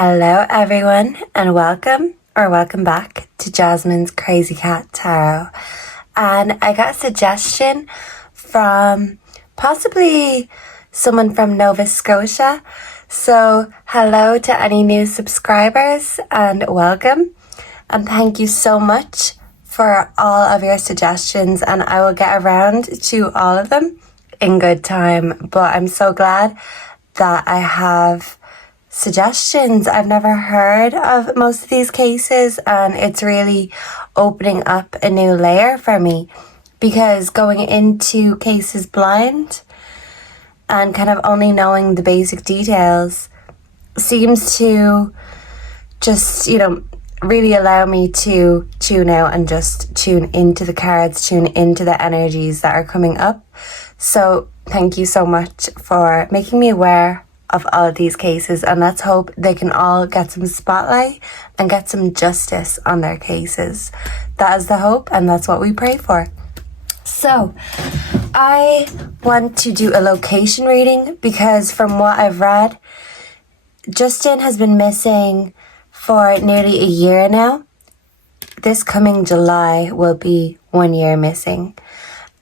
Hello everyone and welcome back to Jasmine's Crazy Cat Tarot. And I got a suggestion from possibly someone from Nova Scotia. So hello to any new subscribers and welcome. And thank you so much for all of your suggestions, and I will get around to all of them in good time. But I'm so glad that I have suggestions. I've never heard of most of these cases, and it's really opening up a new layer for me, because going into cases blind and kind of only knowing the basic details seems to just, really allow me to tune out and just tune into the cards, tune into the energies that are coming up. So thank you so much for making me aware of all of these cases, and let's hope they can all get some spotlight and get some justice on their cases. That is the hope, and that's what we pray for. So I want to do a location reading because from what I've read, Justin has been missing for nearly a year now. This coming July will be 1 year missing.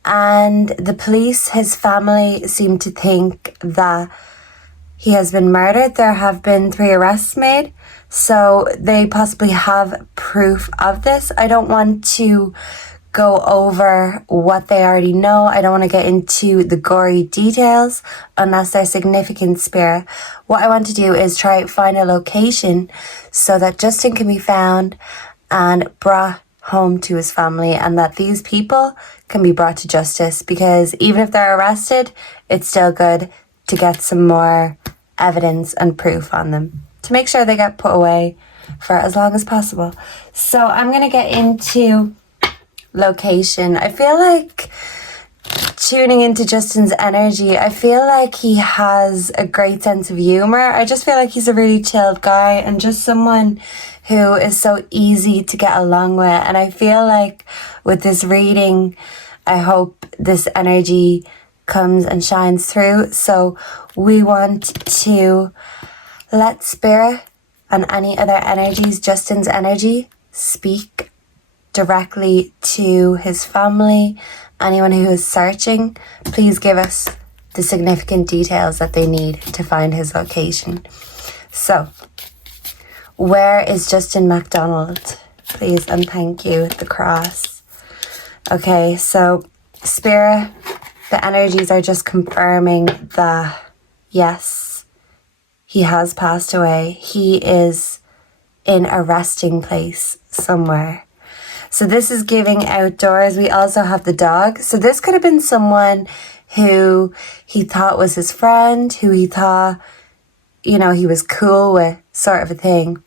And the police, his family, seem to think that he has been murdered. There have been 3 arrests made, so they possibly have proof of this. I don't want to go over what they already know. I don't want to get into the gory details unless they're significant, Spirit. What I want to do is try to find a location so that Justin can be found and brought home to his family, and that these people can be brought to justice, because even if they're arrested, it's still good to get some more evidence and proof on them to make sure they get put away for as long as possible. So I'm going to get into location. I feel like tuning into Justin's energy, I feel like he has a great sense of humor. I just feel like he's a really chilled guy and just someone who is so easy to get along with. And I feel like with this reading, I hope this energy comes and shines through. So we want to let Spirit and any other energies, Justin's energy, speak directly to his family. Anyone who is searching, please give us the significant details that they need to find his location. So, where is Justin MacDonald? Please and thank you. The cross. Okay, so Spirit, the energies are just confirming that, yes, he has passed away. He is in a resting place somewhere. So this is giving outdoors. We also have the dog. So this could have been someone who he thought was his friend, who he thought, he was cool with, sort of a thing.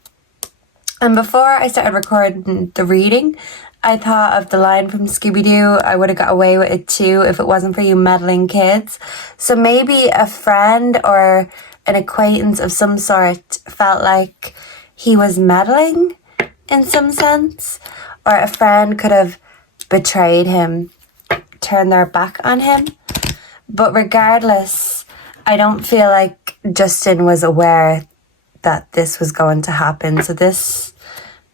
And before I started recording the reading, I thought of the line from Scooby-Doo, I would have got away with it too if it wasn't for you meddling kids. So maybe a friend or an acquaintance of some sort felt like he was meddling in some sense, or a friend could have betrayed him, turned their back on him. But regardless, I don't feel like Justin was aware that this was going to happen. So this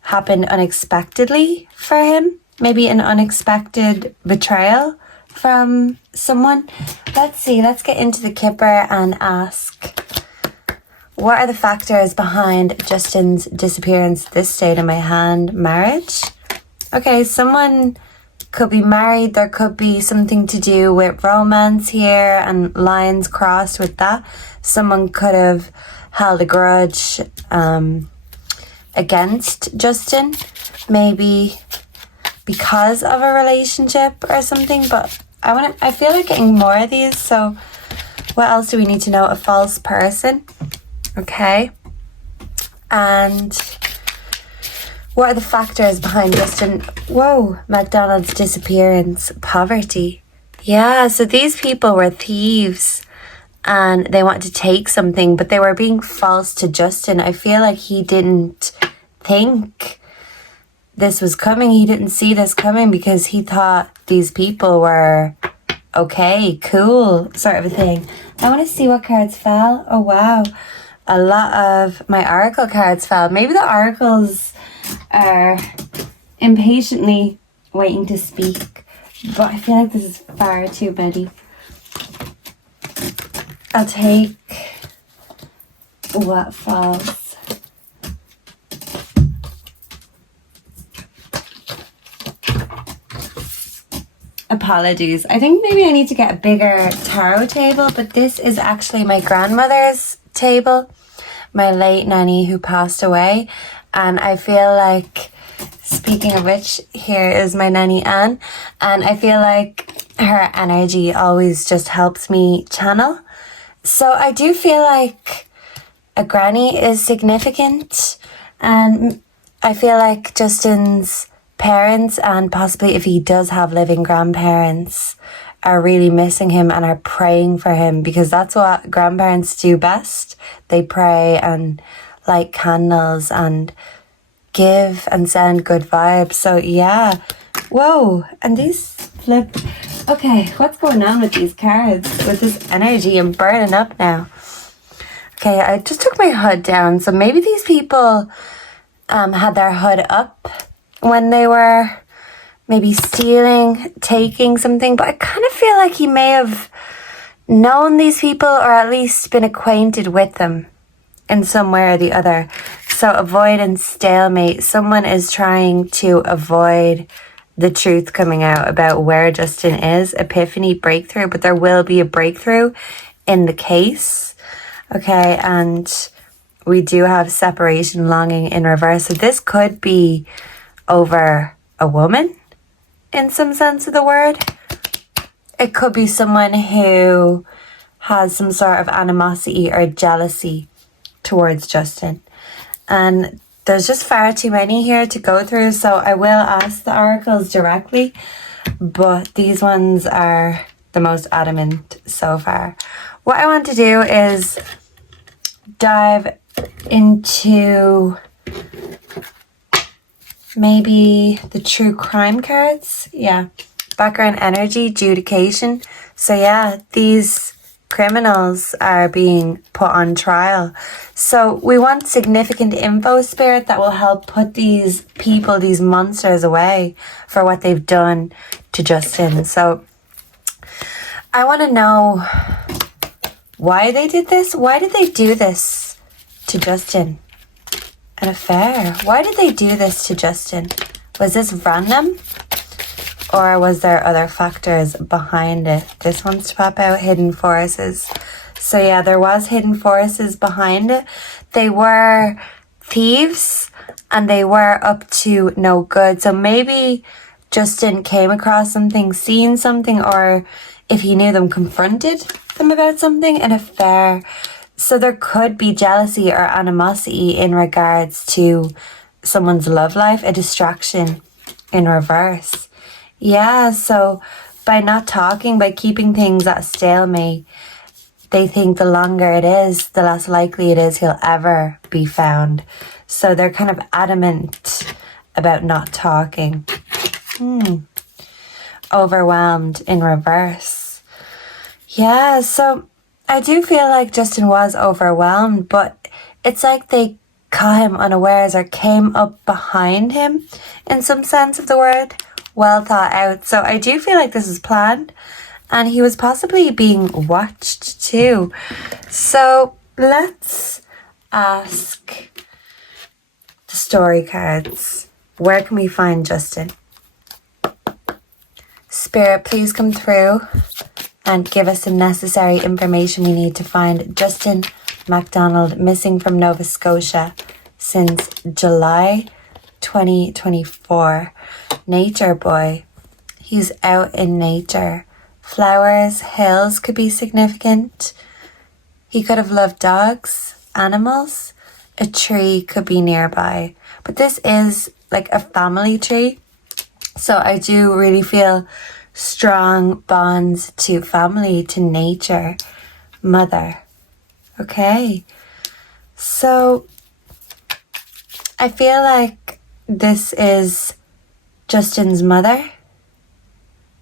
happened unexpectedly for him. Maybe an unexpected betrayal from someone. Let's see, let's get into the Kipper and ask, what are the factors behind Justin's disappearance? This stayed in my hand. Marriage? Okay, someone could be married. There could be something to do with romance here and lines crossed with that. Someone could have held a grudge against Justin, maybe because of a relationship or something. But I feel like getting more of these. So what else do we need to know? A false person. Okay. And what are the factors behind Justin? MacDonald's disappearance. Poverty. Yeah, so these people were thieves and they wanted to take something, but they were being false to Justin. I feel like he didn't think this was coming. He didn't see this coming because he thought these people were okay, cool, sort of a thing. I want to see what cards fell. Oh, wow. a lot of my oracle cards fell. Maybe the oracles are impatiently waiting to speak, but I feel like this is far too many. I'll take what falls. Apologies. I think maybe I need to get a bigger tarot table, but this is actually my grandmother's table, my late nanny who passed away. And I feel like, speaking of which, here is my nanny Anne, and I feel like her energy always just helps me channel. So I do feel like a granny is significant, and I feel like Justin's parents, and possibly if he does have living grandparents, are really missing him and are praying for him, because that's what grandparents do best. They pray and light candles and give and send good vibes. So yeah. Whoa, and these flip. Okay, what's going on with these cards, with this energy? I'm burning up now. Okay, I just took my hood down, so maybe these people had their hood up when they were maybe stealing, taking something, but I kind of feel like he may have known these people, or at least been acquainted with them in some way or the other. So avoidance, stalemate. Someone is trying to avoid the truth coming out about where Justin is. Epiphany, breakthrough, but there will be a breakthrough in the case. Okay, and we do have separation, longing in reverse. So this could be over a woman in some sense of the word. It could be someone who has some sort of animosity or jealousy towards Justin. And there's just far too many here to go through, so I will ask the oracles directly, but these ones are the most adamant so far. What I want to do is dive into maybe the true crime cards. Yeah. Background energy, adjudication. So yeah, these criminals are being put on trial. So we want significant info, Spirit, that will help put these people, these monsters, away for what they've done to Justin. So I want to know why they did this. Why did they do this to Justin? An affair. Why did they do this to Justin? Was this random? Or was there other factors behind it? This wants to pop out, hidden forces. So yeah, there was hidden forces behind it. They were thieves and they were up to no good. So maybe Justin came across something, seen something, or if he knew them, confronted them about something, an affair. So there could be jealousy or animosity in regards to someone's love life, a distraction in reverse. Yeah, so by not talking, by keeping things at a stalemate, they think the longer it is, the less likely it is he'll ever be found. So they're kind of adamant about not talking. Overwhelmed in reverse. Yeah, so I do feel like Justin was overwhelmed, but it's like they caught him unawares or came up behind him in some sense of the word. Well thought out. So I do feel like this is planned, and he was possibly being watched too. So let's ask the story cards. Where can we find Justin? Spirit, please come through and give us the necessary information we need to find Justin MacDonald, missing from Nova Scotia since July 2024. Nature boy. He's out in nature. Flowers, hills could be significant. He could have loved dogs, animals. A tree could be nearby. But this is like a family tree. So I do really feel strong bonds to family, to nature, mother. Okay. So I feel like this is Justin's mother,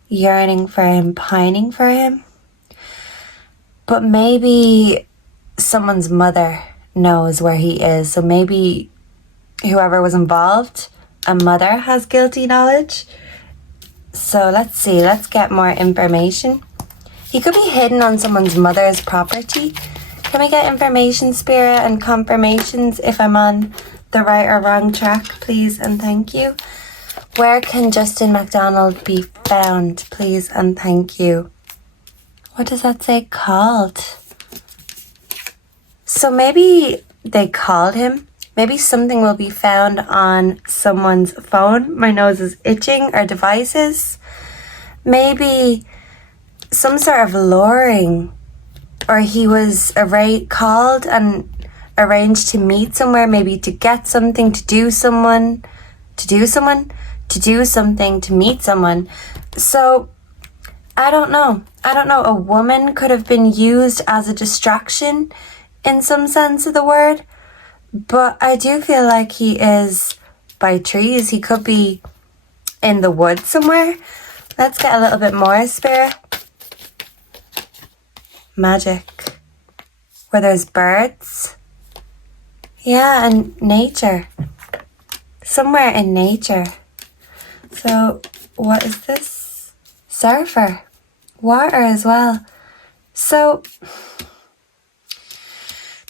yearning for him, pining for him. But maybe someone's mother knows where he is. So maybe whoever was involved, a mother, has guilty knowledge. So let's see, let's get more information. He could be hidden on someone's mother's property. Can we get information, Spirit, and confirmations if I'm on the right or wrong track, please and thank you? Where can Justin MacDonald be found, please and thank you? What does that say? Called. So maybe they called him. Maybe something will be found on someone's phone. My nose is itching, or devices. Maybe some sort of luring, or he was called and arranged to meet somewhere, maybe to get something, to do something, to meet someone. So I don't know. A woman could have been used as a distraction in some sense of the word, but I do feel like he is by trees. He could be in the woods somewhere. Let's get a little bit more, Spirit. Magic. Where there's birds. Yeah, and nature. Somewhere in nature. So, what is this? Surfer. Water as well. So,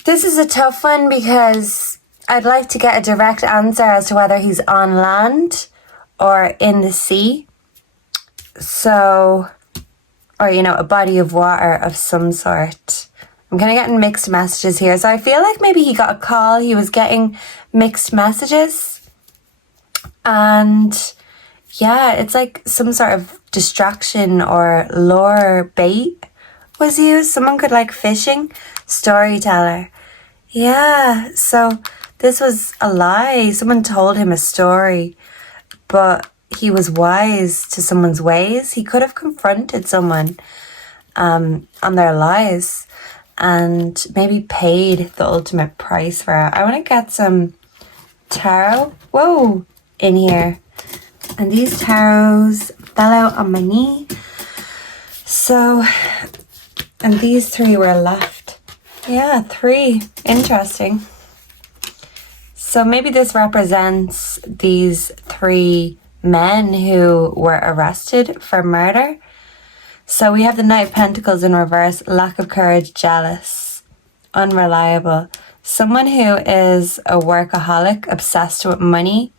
this is a tough one because I'd like to get a direct answer as to whether he's on land or in the sea. So, or, a body of water of some sort. I'm kind of getting mixed messages here. So I feel like maybe he got a call. He was getting mixed messages. And yeah, it's like some sort of distraction or lure bait was used. Someone could like fishing. Storyteller. Yeah, so this was a lie. Someone told him a story, but he was wise to someone's ways. He could have confronted someone on their lies and maybe paid the ultimate price for it. I want to get some tarot, in here. And these tarots fell out on my knee. So, and these 3 were left. Yeah, 3. Interesting. So maybe this represents these 3 men who were arrested for murder. So we have the Knight of Pentacles in reverse, lack of courage, jealous, unreliable. Someone who is a workaholic, obsessed with money.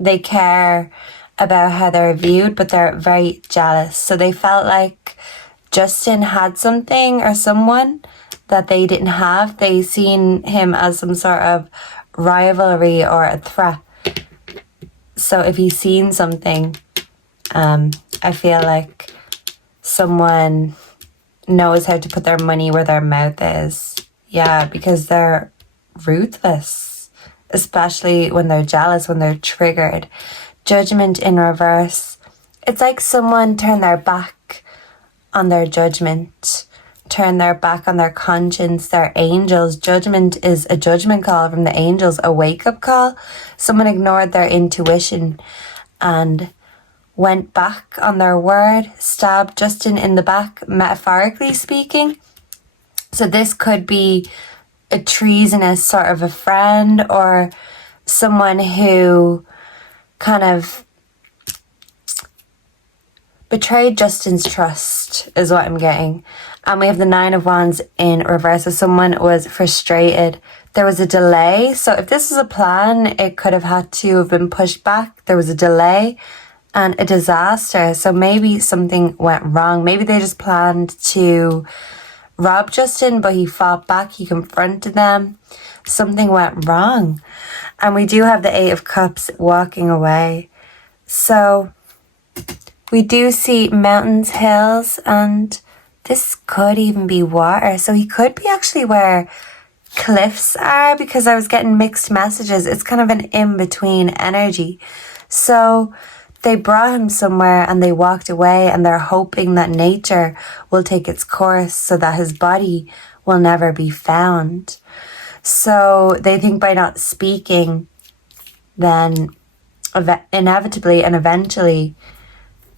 They care about how they're viewed, but they're very jealous. So they felt like Justin had something or someone that they didn't have. They seen him as some sort of rivalry or a threat. So if he's seen something, I feel like someone knows how to put their money where their mouth is. Yeah, because they're ruthless, especially when they're jealous, when they're triggered. Judgment in reverse. It's like someone turned their back on their judgment, turn their back on their conscience, their angels. Judgment is a judgment call from the angels, a wake-up call. Someone ignored their intuition and went back on their word, stabbed Justin in the back, metaphorically speaking. So this could be a treasonous sort of a friend or someone who kind of betrayed Justin's trust is what I'm getting. And we have the 9 of Wands in reverse. So someone was frustrated. There was a delay. So if this was a plan, it could have had to have been pushed back. There was a delay and a disaster. So maybe something went wrong. Maybe they just planned to rob Justin, but he fought back. He confronted them. Something went wrong. And we do have the 8 of Cups walking away. So we do see mountains, hills, and this could even be water. So he could be actually where cliffs are, because I was getting mixed messages. It's kind of an in-between energy. So they brought him somewhere and they walked away, and they're hoping that nature will take its course so that his body will never be found. So they think by not speaking, then inevitably and eventually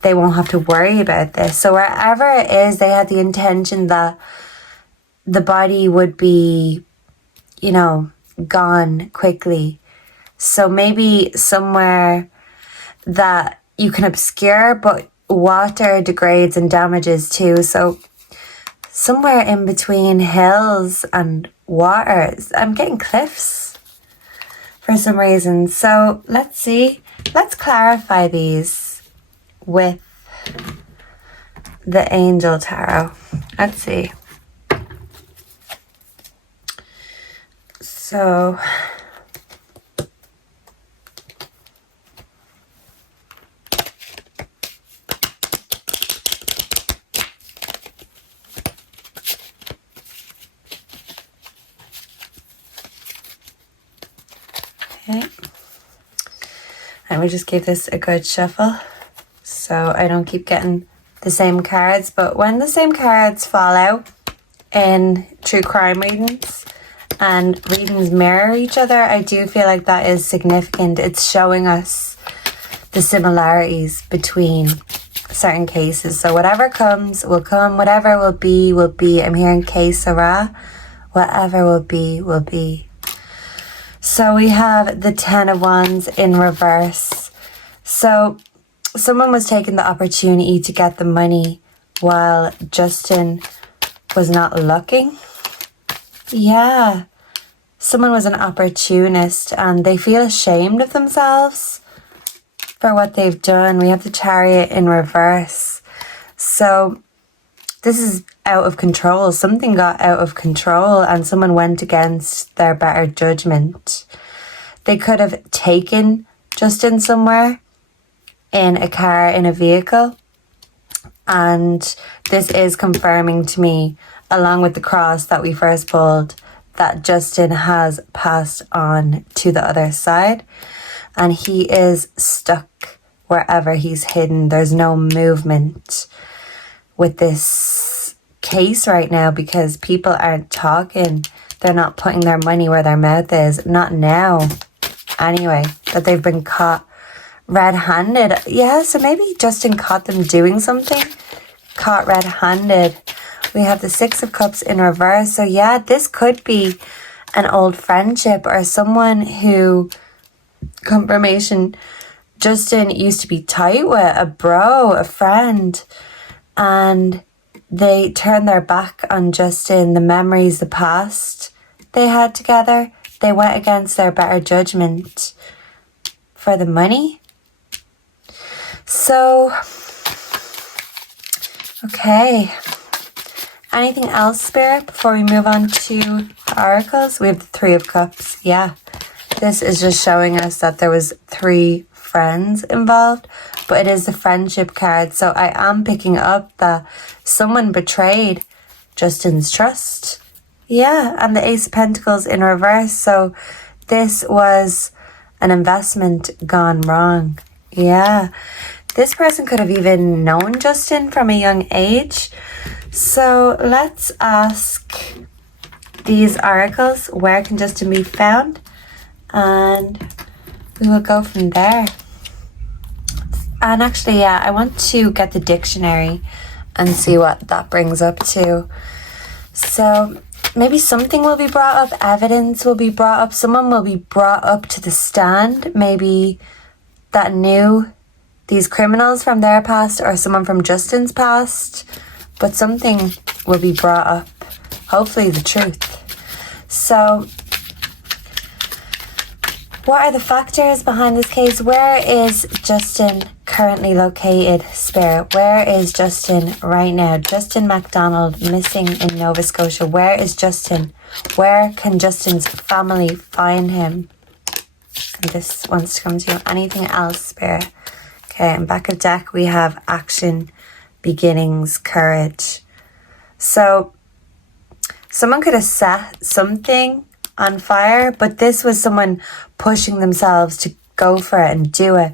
they won't have to worry about this. So wherever it is, they had the intention that the body would be you know, gone quickly. So maybe somewhere that you can obscure, but water degrades and damages too. So somewhere in between hills and waters. I'm getting cliffs for some reason. So let's see. Let's clarify these with the Angel Tarot. Let's see. So okay. And we just give this a good shuffle so I don't keep getting the same cards. But when the same cards fall out in true crime readings and readings mirror each other, I do feel like that is significant. It's showing us the similarities between certain cases. So whatever comes will come, whatever will be will be. I'm hearing que sera. Whatever will be will be. So we have the 10 of Wands in reverse. So someone was taking the opportunity to get the money while Justin was not looking. Yeah. Someone was an opportunist and they feel ashamed of themselves for what they've done. We have the Chariot in reverse. So this is out of control. Something got out of control and someone went against their better judgment. They could have taken Justin somewhere in a car, in a vehicle. And this is confirming to me, along with the cross that we first pulled, that Justin has passed on to the other side. And he is stuck wherever he's hidden. There's no movement with this case right now because people aren't talking. They're not putting their money where their mouth is. Not now. Anyway, that they've been caught red-handed. Yeah, so maybe Justin caught them doing something. Caught red-handed. We have the 6 of Cups in reverse. So yeah, this could be an old friendship or someone who, confirmation, Justin used to be tight with, a bro, a friend. And they turned their back on Justin, the memories, the past they had together. They went against their better judgment for the money. So, okay. Anything else, Spirit, before we move on to the oracles? We have the 3 of Cups. Yeah. This is just showing us that there was 3 friends involved, but it is the friendship card. So I am picking up that someone betrayed Justin's trust. Yeah, and the Ace of Pentacles in reverse. So this was an investment gone wrong. Yeah. This person could have even known Justin from a young age. So let's ask these oracles, where can Justin be found? And we will go from there. And actually, yeah, I want to get the dictionary and see what that brings up to. So maybe something will be brought up, evidence will be brought up, someone will be brought up to the stand, maybe that knew these criminals from their past or someone from Justin's past, but something will be brought up, hopefully the truth. So what are the factors behind this case? Where is Justin currently located, Spirit? Where is Justin right now? Justin MacDonald missing in Nova Scotia. Where is Justin? Where can Justin's family find him? And this wants to come to you. Anything else, Spirit? Okay, and back of deck we have action, beginnings, courage. So someone could have set something on fire, but this was someone pushing themselves to go for it and do it.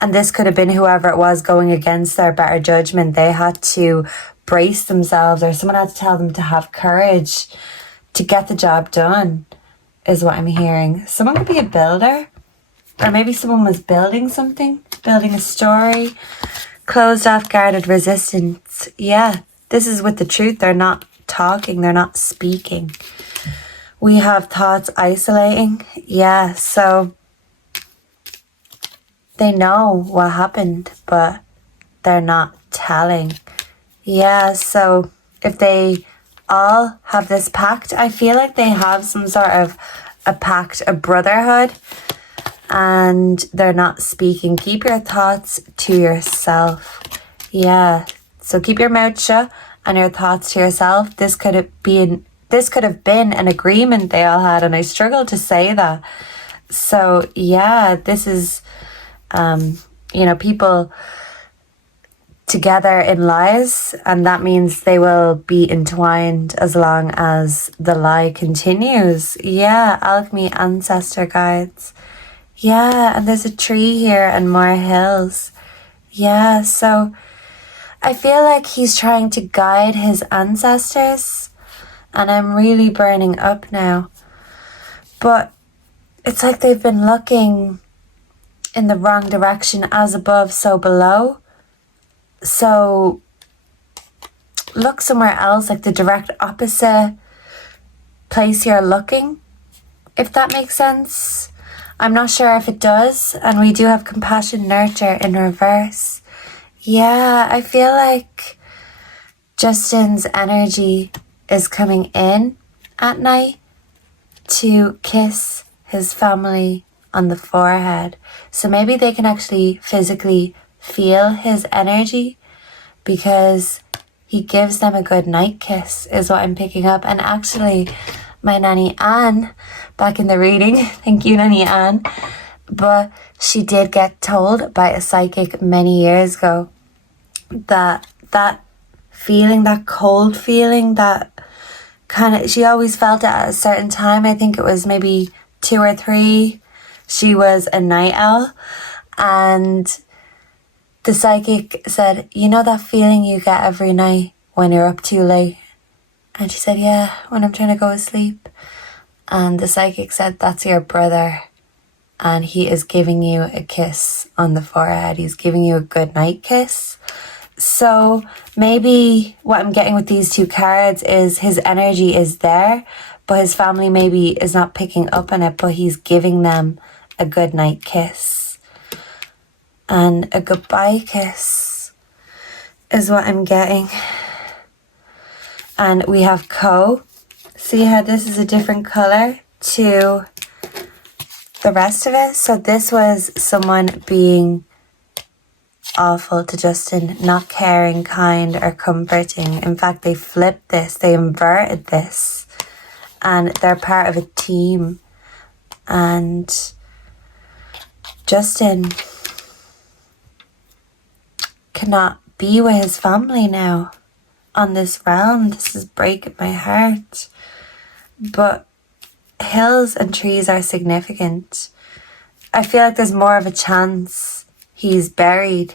And this could have been whoever it was going against their better judgment. They had to brace themselves, or someone had to tell them to have courage to get the job done, is what I'm hearing. Someone could be a builder, or maybe someone was building something, building a story, closed off, guarded resistance. Yeah, this is with the truth. They're not talking, they're not speaking. We have thoughts isolating. Yeah, so they know what happened, but they're not telling. Yeah, so if they all have this pact, I feel like they have some sort of a pact, a brotherhood, and they're not speaking. Keep your thoughts to yourself. Yeah, so keep your mouth shut and your thoughts to yourself. This could have been an agreement they all had, and I struggle to say that. So yeah, this is people together in lies, and that means they will be entwined as long as the lie continues. Yeah, alchemy, ancestor guides. Yeah, and there's a tree here and more hills. Yeah, so I feel like he's trying to guide his ancestors, and I'm really burning up now. But it's like they've been looking in the wrong direction. As above, so below. So look somewhere else, like the direct opposite place you're looking, if that makes sense. I'm not sure if it does. And we do have compassion, nurture in reverse. Yeah, I feel like Justin's energy is coming in at night to kiss his family on the forehead. So maybe they can actually physically feel his energy, because he gives them a good night kiss is what I'm picking up. And actually my Nanny Anne back in the reading, thank you Nanny Anne, but she did get told by a psychic many years ago that feeling, that cold feeling, that kind of, she always felt it at a certain time. I think it was maybe 2 or 3. She was a night owl, and the psychic said, you know that feeling you get every night when you're up too late? And she said, yeah, when I'm trying to go to sleep. And the psychic said, that's your brother, and he is giving you a kiss on the forehead. He's giving you a good night kiss. So maybe what I'm getting with these 2 cards is his energy is there, but his family maybe is not picking up on it, but he's giving them a good night kiss. And a goodbye kiss is what I'm getting. And we have Co. See how this is a different color to the rest of it? So this was someone being awful to Justin, not caring, kind, or comforting. In fact, they flipped this, they inverted this, and they're part of a team. And Justin cannot be with his family now on this realm. This is breaking my heart. But hills and trees are significant. I feel like there's more of a chance he's buried,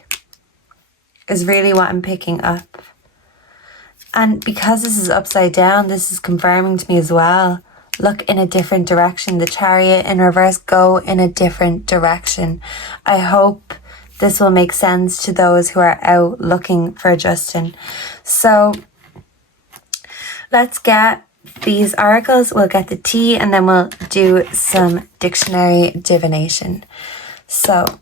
is really what I'm picking up. And because this is upside down, this is confirming to me as well. Look in a different direction. The Chariot in reverse, go in a different direction. I hope this will make sense to those who are out looking for Justin. So let's get these oracles. We'll get the tea, and then we'll do some dictionary divination. So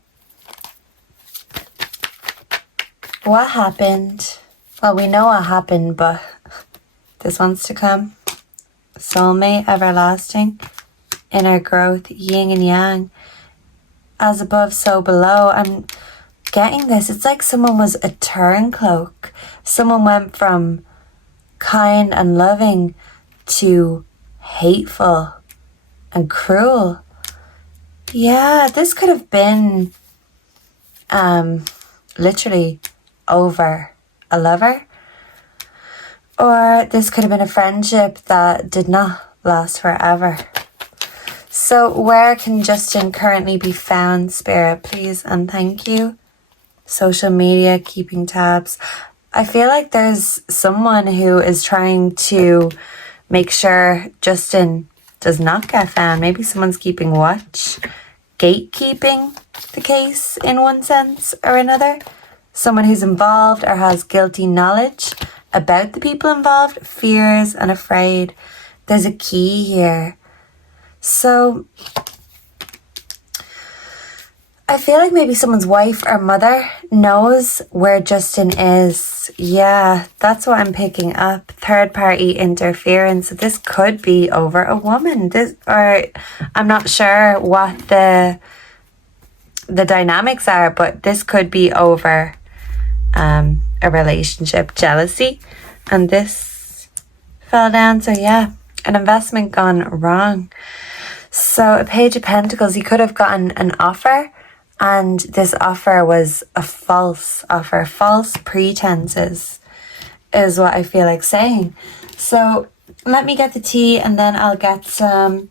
what happened? Well, we know what happened, but this wants to come. Soulmate, everlasting, inner growth, yin and yang. As above, so below. I'm getting this. It's like someone was a turncloak. Someone went from kind and loving to hateful and cruel. Yeah, this could have been literally over a lover. Or this could have been a friendship that did not last forever. So where can Justin currently be found, Spirit, please and thank you? Social media, keeping tabs. I feel like there's someone who is trying to make sure Justin does not get found. Maybe someone's keeping watch, gatekeeping the case in one sense or another. Someone who's involved or has guilty knowledge about the people involved, fears and afraid there's a key here. So I feel like maybe someone's wife or mother knows where Justin is. Yeah, that's what I'm picking up. Third party interference. So this could be over a woman. Or I'm not sure what the dynamics are, but this could be over a relationship, jealousy, and this fell down. So yeah, an investment gone wrong. So a Page of Pentacles, he could have gotten an offer, and this offer was a false offer. False pretenses is what I feel like saying. So let me get the tea and then I'll get some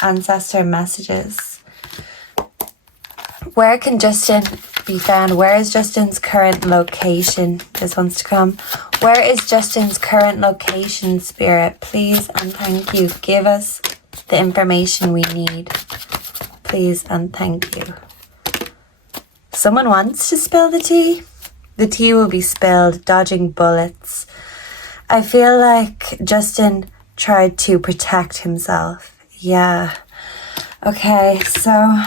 ancestor messages. Where can Justin be found? Where is Justin's current location? This wants to come. Where is Justin's current location, Spirit? Please and thank you. Give us the information we need. Please and thank you. Someone wants to spill the tea. The tea will be spilled. Dodging bullets. I feel like Justin tried to protect himself. Yeah. Okay, so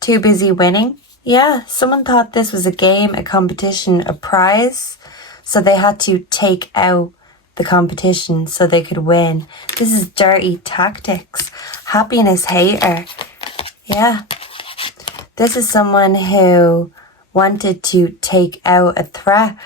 too busy winning. Yeah, someone thought this was a game, a competition, a prize. So they had to take out the competition so they could win. This is dirty tactics. Happiness hater. Yeah. This is someone who wanted to take out a threat,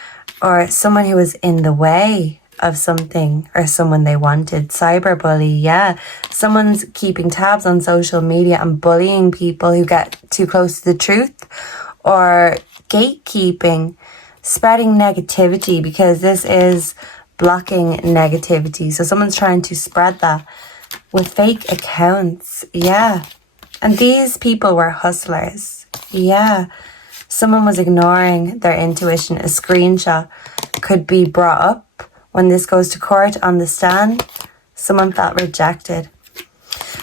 or someone who was in the way of something or someone they wanted. Cyberbully, yeah. Someone's keeping tabs on social media and bullying people who get too close to the truth, or gatekeeping, spreading negativity, because this is blocking negativity. So someone's trying to spread that with fake accounts, yeah. And these people were hustlers. Yeah. Someone was ignoring their intuition. A screenshot could be brought up when this goes to court on the stand. Someone felt rejected.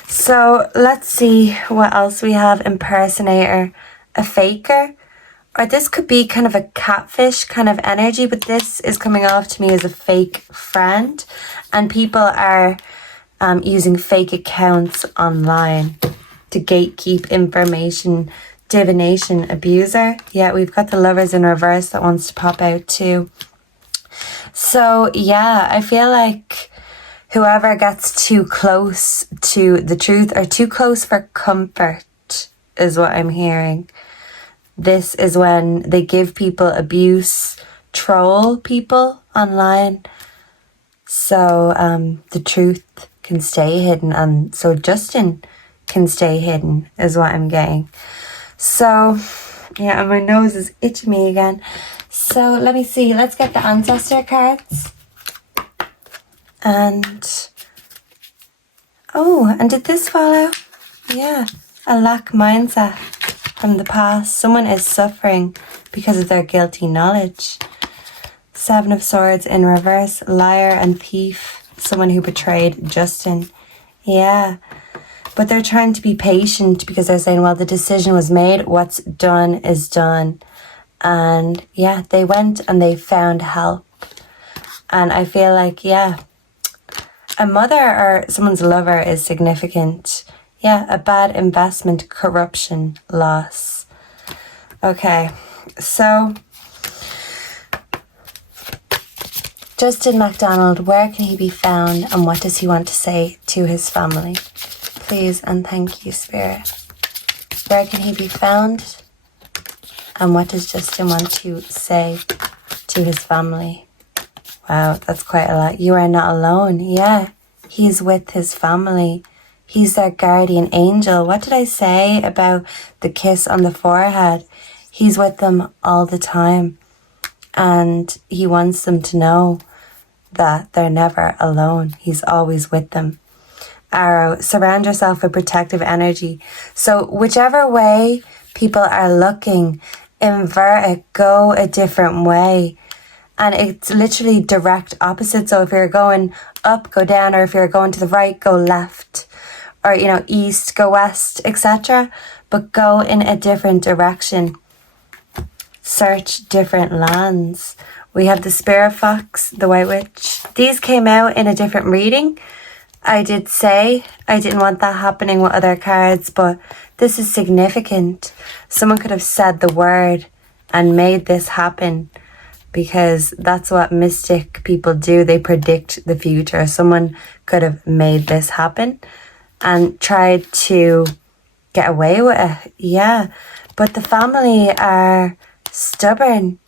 So let's see what else we have. Impersonator, a faker. Or this could be kind of a catfish kind of energy, but this is coming off to me as a fake friend. And people are using fake accounts online to gatekeep information. Divination, abuser. Yeah, we've got the Lovers in reverse that wants to pop out too. So yeah, I feel like whoever gets too close to the truth or too close for comfort is what I'm hearing. This is when they give people abuse, troll people online. So the truth can stay hidden, and so Justin can stay hidden is what I'm getting. So yeah, and my nose is itching me again. So let me see, let's get the ancestor cards. And oh, and did this fall out? Yeah, a lack mindset from the past. Someone is suffering because of their guilty knowledge. Seven of Swords in reverse, liar and thief. Someone who betrayed Justin. Yeah. But they're trying to be patient because they're saying, well, the decision was made. What's done is done. And yeah, they went and they found help. And I feel like, yeah, a mother or someone's lover is significant. Yeah, a bad investment, corruption, loss. Okay, so Justin MacDonald, where can he be found and what does he want to say to his family? Please and thank you, Spirit. Where can he be found? And what does Justin want to say to his family? Wow, that's quite a lot. You are not alone. Yeah, he's with his family. He's their guardian angel. What did I say about the kiss on the forehead? He's with them all the time. And he wants them to know that they're never alone. He's always with them. Arrow, surround yourself with protective energy. So whichever way people are looking, invert it, go a different way. And it's literally direct opposite. So if you're going up, go down, or if you're going to the right, go left, or, you know, east, go west, etc. But go in a different direction. Search different lands. We have the Spirit Fox, the White Witch. These came out in a different reading. I did say I didn't want that happening with other cards, but this is significant. Someone could have said the word and made this happen, because that's what mystic people do. They predict the future. Someone could have made this happen and tried to get away with it. Yeah, but the family are stubborn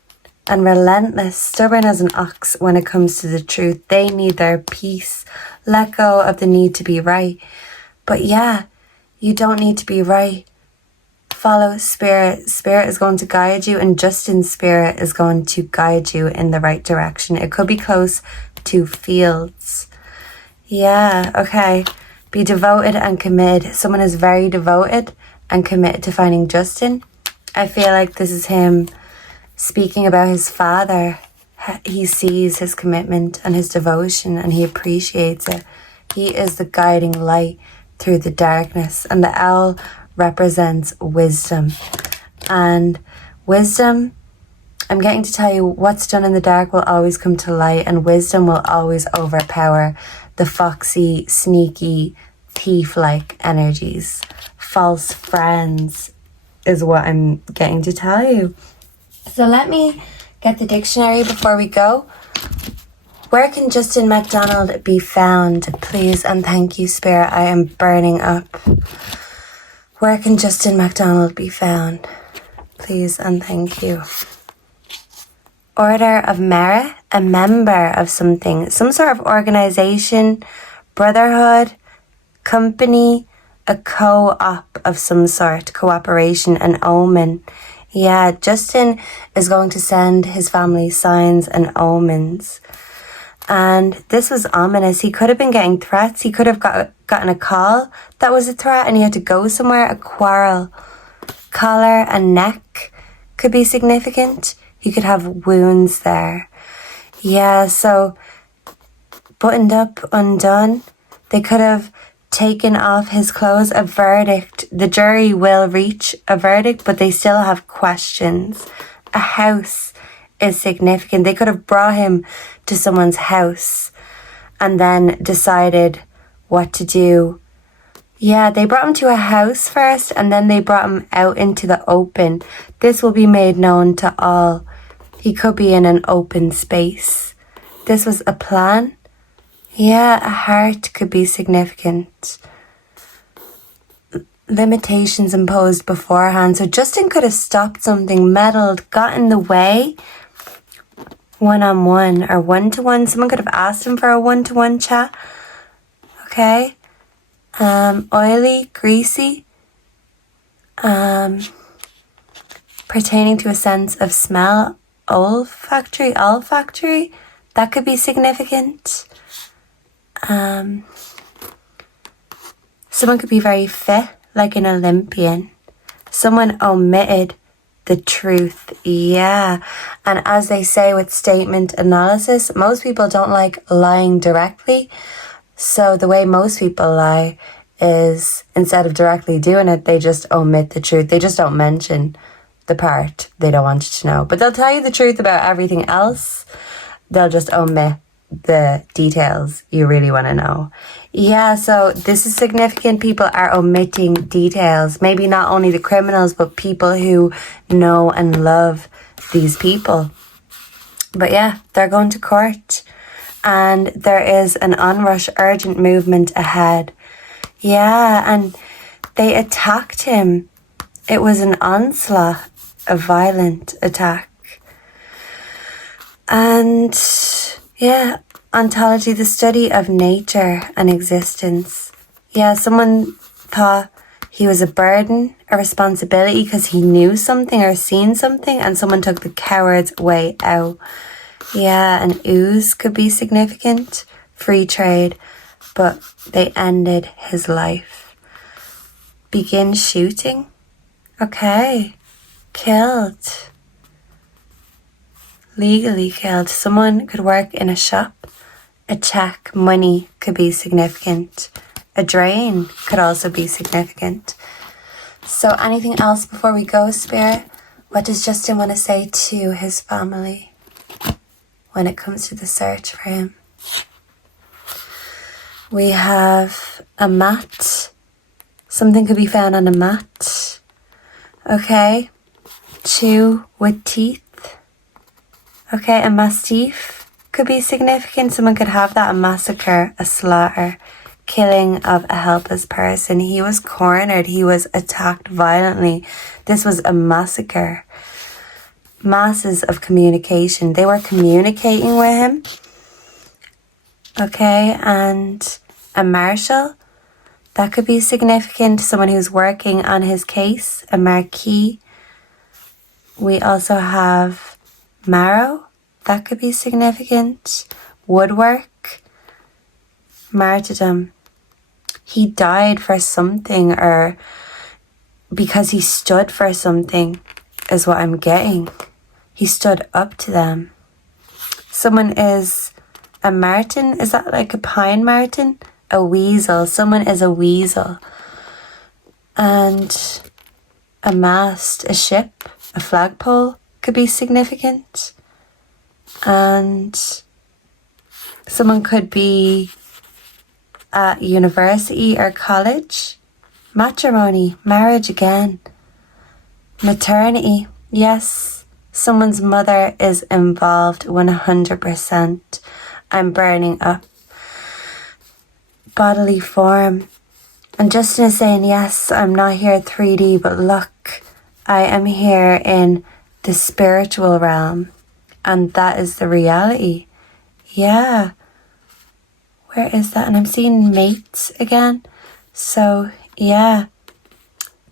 and relentless, stubborn as an ox when it comes to the truth. They need their peace, let go of the need to be right. But yeah, you don't need to be right. Follow spirit. Spirit is going to guide you, and Justin's spirit is going to guide you in the right direction. It could be close to fields. Yeah, okay. Be devoted and committed. Someone is very devoted and committed to finding Justin. I feel like this is him speaking about his father. He sees his commitment and his devotion, and he appreciates it. He is the guiding light through the darkness, and the owl represents wisdom. And wisdom, I'm getting to tell you, what's done in the dark will always come to light, and wisdom will always overpower the foxy, sneaky, thief-like energies. False friends is what I'm getting to tell you. So let me get the dictionary before we go. Where can Justin MacDonald be found, please? And thank you, Spirit. I am burning up. Where can Justin MacDonald be found? Please and thank you. Order of merit, a member of something, some sort of organization, brotherhood, company, a co-op of some sort, cooperation, an omen. Yeah, Justin is going to send his family signs and omens. And this was ominous. He could have been getting threats. He could have gotten a call that was a threat, and he had to go somewhere. A quarrel. Collar and neck could be significant. He could have wounds there. Yeah, so buttoned up, undone. They could have taken off his clothes. A verdict. The jury will reach a verdict, but they still have questions. A house is significant. They could have brought him to someone's house and then decided what to do. Yeah, they brought him to a house first, and then they brought him out into the open. This will be made known to all. He could be in an open space. This was a plan. Yeah, a heart could be significant. Limitations imposed beforehand. So Justin could have stopped something, meddled, got in the way. One-on-one or one-to-one. Someone could have asked him for a one-to-one chat. Okay. Oily, greasy. Pertaining to a sense of smell. Olfactory. That could be significant. Someone could be very fit, like an Olympian. Someone omitted the truth. Yeah. And as they say with statement analysis, most people don't like lying directly. So the way most people lie is, instead of directly doing it, they just omit the truth. They just don't mention the part they don't want you to know. But they'll tell you the truth about everything else. They'll just omit the details you really want to know. Yeah, so this is significant. People are omitting details. Maybe not only the criminals, but people who know and love these people. But yeah, they're going to court. And there is an onrush, urgent movement ahead. Yeah, and they attacked him. It was an onslaught, a violent attack. And yeah, ontology, the study of nature and existence. Yeah, someone thought he was a burden, a responsibility because he knew something or seen something, and someone took the coward's way out. Yeah, an ooze could be significant. Free trade, but they ended his life. Begin shooting. Okay. Killed. Legally killed. Someone could work in a shop. A check, money could be significant. A drain could also be significant. So anything else before we go, Spirit? What does Justin want to say to his family? when it comes to the search for him. We have a mat. Something could be found on a mat. Okay. 2 with teeth. Okay, a mastiff could be significant. Someone could have that, a massacre, a slaughter, killing of a helpless person. He was cornered. He was attacked violently. This was a massacre. Masses of communication. They were communicating with him. Okay, and a marshal. That could be significant. Someone who's working on his case. A marquis. We also have marrow. That could be significant. Woodwork. Martyrdom. He died for something, or because he stood for something, is what I'm getting. He stood up to them. Someone is a marten. Is that like a pine marten? A weasel. Someone is a weasel. And a mast, a ship, a flagpole could be significant. And someone could be at university or college. Matrimony, marriage again. Maternity, yes. Someone's mother is involved 100%. I'm burning up. Bodily form. And Justin is saying, yes, I'm not here 3D, but look, I am here in the spiritual realm. And that is the reality. Yeah. Where is that? And I'm seeing mates again. So, yeah.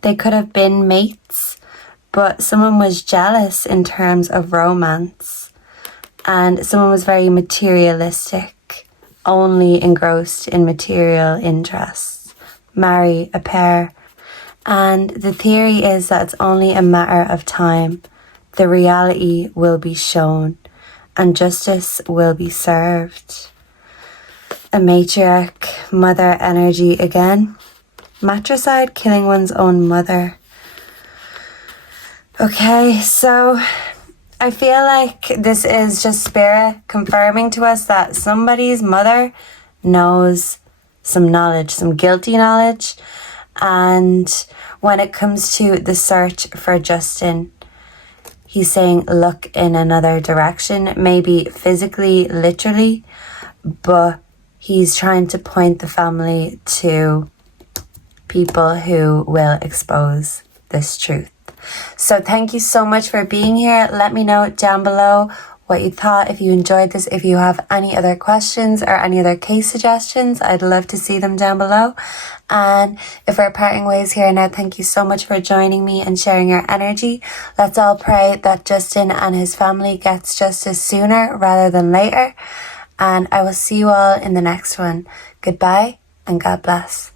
They could have been mates, but someone was jealous in terms of romance. And someone was very materialistic, only engrossed in material interests. Marry a pair. And the theory is that it's only a matter of time. The reality will be shown and justice will be served. A matriarch, mother energy again. Matricide, killing one's own mother. Okay, so I feel like this is just spirit confirming to us that somebody's mother knows some knowledge, some guilty knowledge. And when it comes to the search for Justin, he's saying look in another direction, maybe physically, literally, but he's trying to point the family to people who will expose this truth. So thank you so much for being here. Let me know down below what you thought, if you enjoyed this, if you have any other questions or any other case suggestions. I'd love to see them down below. And if we're parting ways here now, thank you so much for joining me and sharing your energy. Let's all pray that Justin and his family gets justice sooner rather than later. And I will see you all in the next one. Goodbye and God bless.